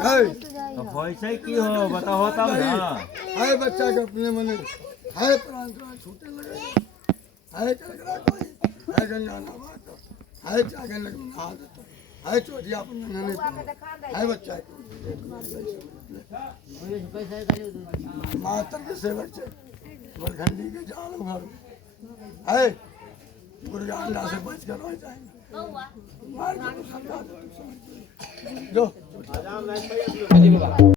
वैसे की हो बताओ तब ना। हाय बच्चा के अपने मने हाय प्राण छूटे लगे हाय करकरा कोई हाय गंगा ना बात हाय जागे लग ना देता हाय चोटिया अपन नहीं हाय बच्चा मातर के सेवक से वरखंडी के जाल घर हाय मुर्गा अंडा से बच कर रह जाएंगे मार के जो